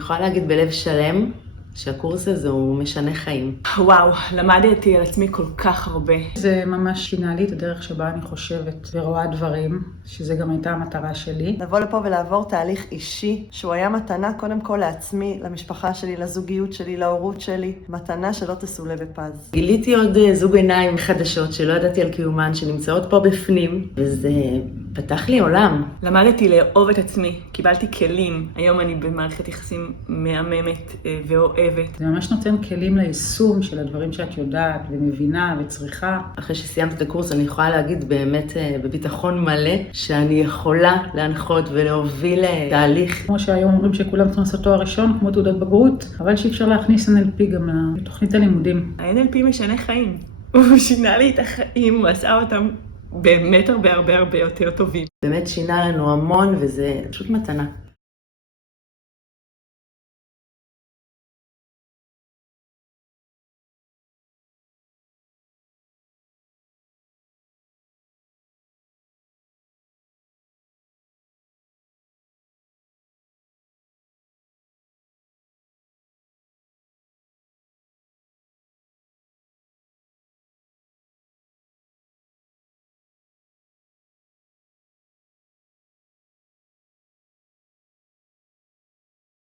יכולה להגיד בלב שלם שהקורס הזה הוא משנה חיים. וואו, למדתי על עצמי כל כך הרבה. זה ממש שינה לי את הדרך שבה אני חושבת ורואה דברים, שזה גם הייתה המטרה שלי. לבוא לפה ולעבור תהליך אישי, שהוא היה מתנה קודם כל לעצמי, למשפחה שלי, לזוגיות שלי, להורות שלי, מתנה שלא תסולה בפז. גיליתי עוד זוג עיניים חדשות שלא ידעתי על קיומן, שנמצאות פה בפנים, וזה פתח לי עולם. למדתי לאהוב את עצמי, קיבלתי כלים. היום אני במערכת יחסים מהממת ואוהבת. זה ממש נותן כלים ליישום של הדברים שאת יודעת ומבינה וצריכה. אחרי שסיימתי את הקורס אני יכולה להגיד באמת בביטחון מלא שאני יכולה להנחות ולהוביל תהליך. כמו שהיום אומרים שכולם צריכים לעשות תואר ראשון כמו תעודת בגרות, אבל שאי אפשר להכניס NLP גם לתוכנית הלימודים. ה-NLP משנה חיים. הוא שינה לי את החיים, הוא עשה אותם באמת הרבה יותר טובים. באמת שינה לנו המון וזה פשוט מתנה.